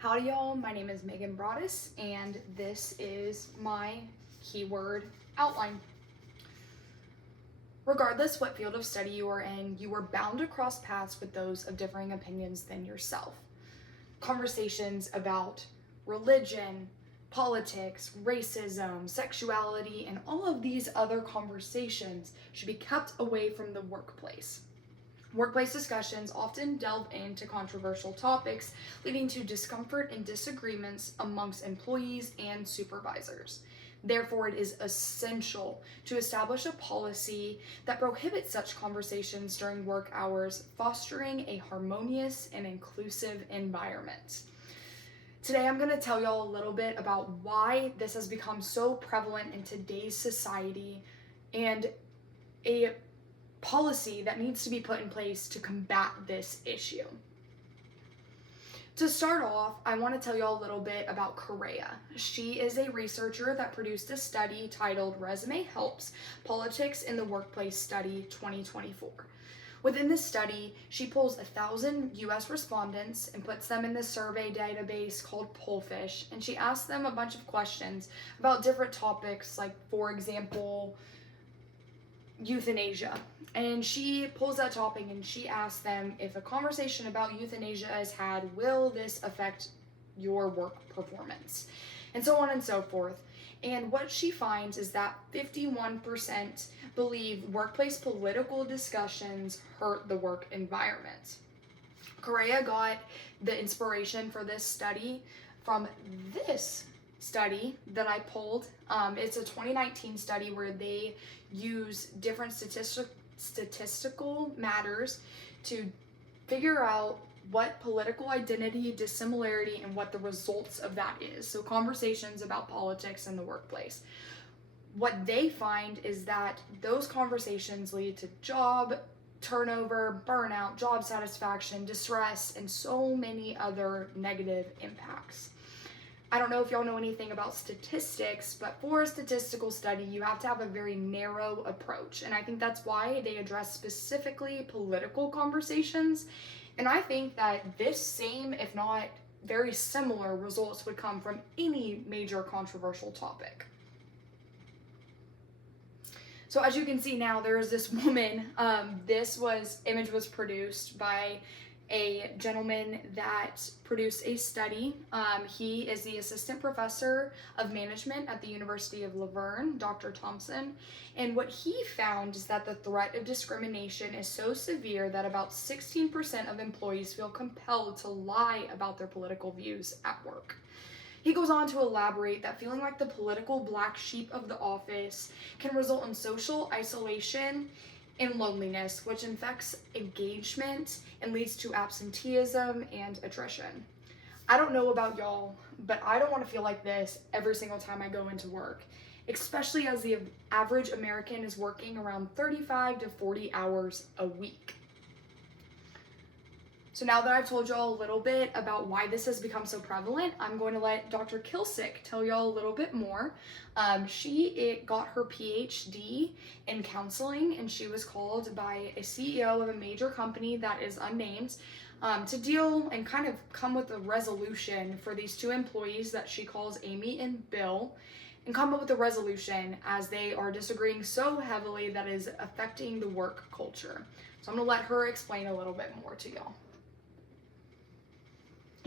Howdy y'all, my name is Megan Broaddus and this is my keyword outline. Regardless what field of study you are in, you are bound to cross paths with those of differing opinions than yourself. Conversations about religion, politics, racism, sexuality, and all of these other conversations should be kept away from the workplace. Workplace discussions often delve into controversial topics, leading to discomfort and disagreements amongst employees and supervisors. Therefore, it is essential to establish a policy that prohibits such conversations during work hours, fostering a harmonious and inclusive environment. Today, I'm going to tell y'all a little bit about why this has become so prevalent in today's society and a policy that needs to be put in place to combat this issue. To start off, I want to tell y'all a little bit about Correa. She is a researcher that produced a study titled Resume Helps: Politics in the Workplace Study 2024. Within this study, she pulls 1,000 US respondents and puts them in the survey database called Pollfish, and she asks them a bunch of questions about different topics, like, for example, euthanasia. And she pulls that topic and she asks them, if a conversation about euthanasia is had, will this affect your work performance? And so on and so forth. And what she finds is that 51% believe workplace political discussions hurt the work environment. Correa got the inspiration for this study from this study that I pulled. It's a 2019 study where they use different statistical matters to figure out what political identity, dissimilarity, and what the results of that is. So conversations about politics in the workplace. What they find is that those conversations lead to job turnover, burnout, job satisfaction, distress, and so many other negative impacts. I don't know if y'all know anything about statistics, but for a statistical study, you have to have a very narrow approach. And I think that's why they address specifically political conversations. And I think that this same, if not very similar, results would come from any major controversial topic. So as you can see now, there is this woman. This image was produced by a gentleman that produced a study. He is the assistant professor of management at the University of Laverne, Dr. Thompson. And what he found is that the threat of discrimination is so severe that about 16% of employees feel compelled to lie about their political views at work. He goes on to elaborate that feeling like the political black sheep of the office can result in social isolation and loneliness, which affects engagement and leads to absenteeism and attrition. I don't know about y'all, but I don't want to feel like this every single time I go into work, especially as the average American is working around 35 to 40 hours a week. So now that I've told y'all a little bit about why this has become so prevalent, I'm going to let Dr. Kilsick tell y'all a little bit more. She got her PhD in counseling, and she was called by a CEO of a major company that is unnamed to deal and kind of come with a resolution for these two employees that she calls Amy and Bill, and come up with a resolution as they are disagreeing so heavily that is affecting the work culture. So I'm going to let her explain a little bit more to y'all.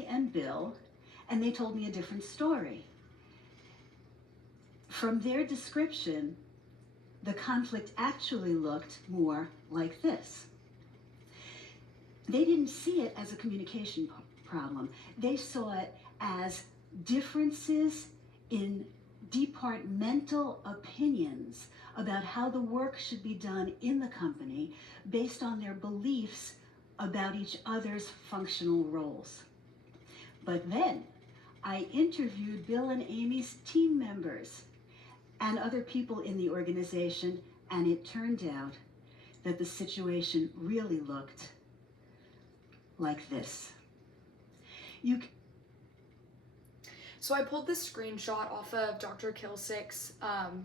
And Bill, and they told me a different story. From their description, the conflict actually looked more like this. They didn't see it as a communication problem. They saw it as differences in departmental opinions about how the work should be done in the company based on their beliefs about each other's functional roles. But then I interviewed Bill and Amy's team members and other people in the organization, and it turned out that the situation really looked like this. So I pulled this screenshot off of Dr. Kilsick's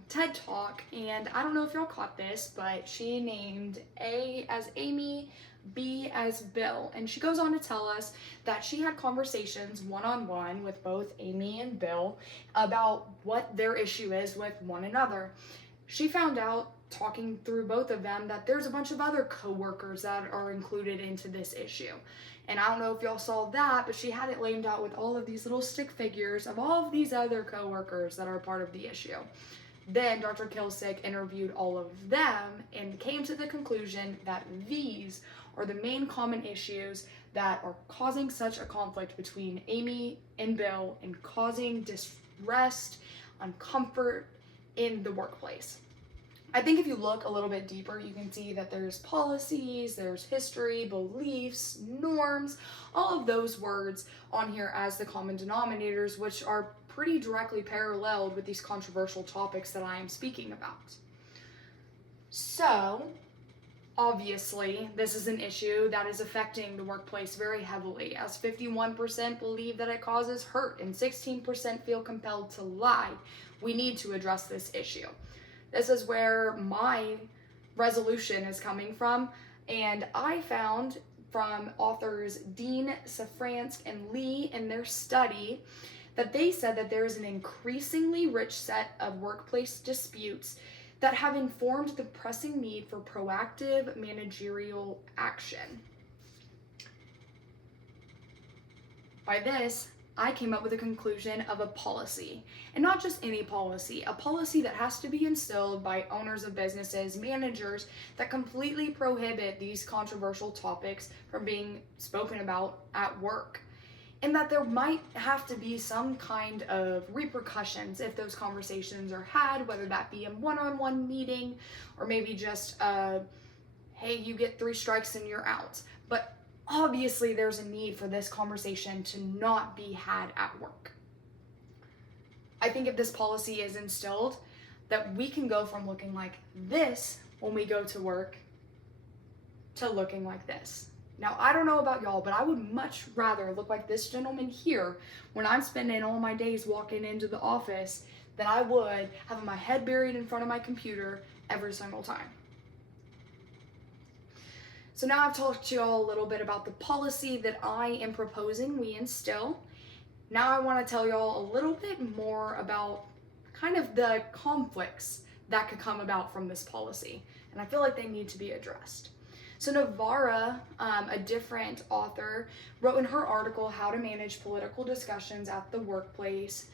TED Talk, and I don't know if y'all caught this, but she named A as Amy, B as Bill, and she goes on to tell us that she had conversations one-on-one with both Amy and Bill about what their issue is with one another. She found out, talking through both of them, that there's a bunch of other co-workers that are included into this issue. And I don't know if y'all saw that, but she had it laid out with all of these little stick figures of all of these other co-workers that are part of the issue. Then Dr. Kilsick interviewed all of them and came to the conclusion that these are the main common issues that are causing such a conflict between Amy and Bill and causing distress, uncomfort in the workplace. I think if you look a little bit deeper, you can see that there's policies, there's history, beliefs, norms, all of those words on here as the common denominators, which are pretty directly paralleled with these controversial topics that I am speaking about. So, obviously, this is an issue that is affecting the workplace very heavily, as 51% believe that it causes hurt and 16% feel compelled to lie. We need to address this issue. This is where my resolution is coming from, and I found from authors Dean, Safransk, and Lee in their study that they said that there is an increasingly rich set of workplace disputes that have informed the pressing need for proactive managerial action. By this, I came up with a conclusion of a policy, and not just any policy, a policy that has to be instilled by owners of businesses, managers, that completely prohibit these controversial topics from being spoken about at work. And that there might have to be some kind of repercussions if those conversations are had, whether that be a one-on-one meeting or maybe just hey, you get 3 strikes and you're out. But obviously there's a need for this conversation to not be had at work. I think if this policy is instilled, that we can go from looking like this when we go to work to looking like this. Now, I don't know about y'all, but I would much rather look like this gentleman here when I'm spending all my days walking into the office than I would having my head buried in front of my computer every single time. So now I've talked to y'all a little bit about the policy that I am proposing we instill. Now I want to tell y'all a little bit more about kind of the conflicts that could come about from this policy. And I feel like they need to be addressed. So Navarra, a different author, wrote in her article, How to Manage Political Discussions at the Workplace,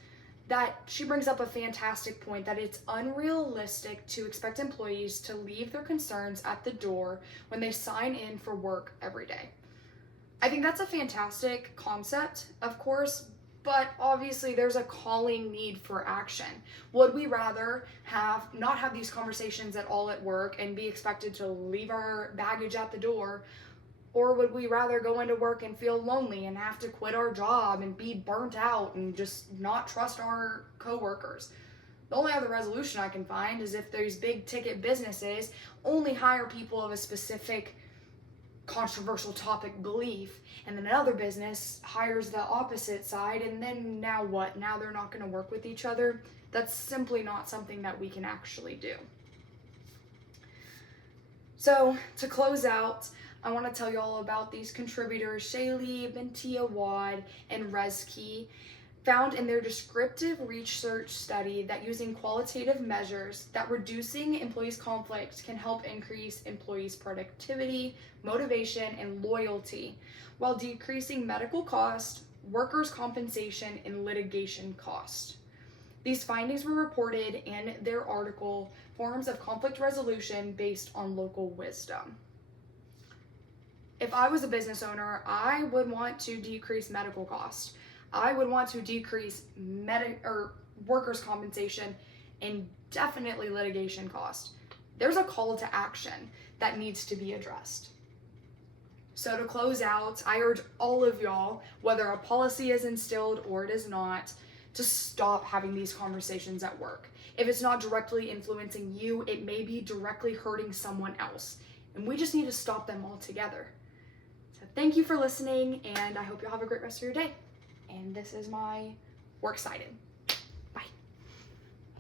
that she brings up a fantastic point that it's unrealistic to expect employees to leave their concerns at the door when they sign in for work every day. I think that's a fantastic concept, of course, but obviously there's a calling need for action. Would we rather not have these conversations at all at work and be expected to leave our baggage at the door? Or would we rather go into work and feel lonely and have to quit our job and be burnt out and just not trust our coworkers? The only other resolution I can find is if these big ticket businesses only hire people of a specific controversial topic belief, and then another business hires the opposite side, and then now what? Now they're not going to work with each other? That's simply not something that we can actually do. So to close out, I want to tell you all about these contributors, Shaylee, Bentia Wad, and Rezki, found in their descriptive research study that using qualitative measures that reducing employees' conflict can help increase employees' productivity, motivation, and loyalty, while decreasing medical cost, workers' compensation, and litigation cost. These findings were reported in their article, Forms of Conflict Resolution Based on Local Wisdom. If I was a business owner, I would want to decrease medical costs. I would want to decrease workers' compensation and definitely litigation costs. There's a call to action that needs to be addressed. So to close out, I urge all of y'all, whether a policy is instilled or it is not, to stop having these conversations at work. If it's not directly influencing you, it may be directly hurting someone else. And we just need to stop them altogether. So thank you for listening, and I hope you'll have a great rest of your day. And this is my We're excited.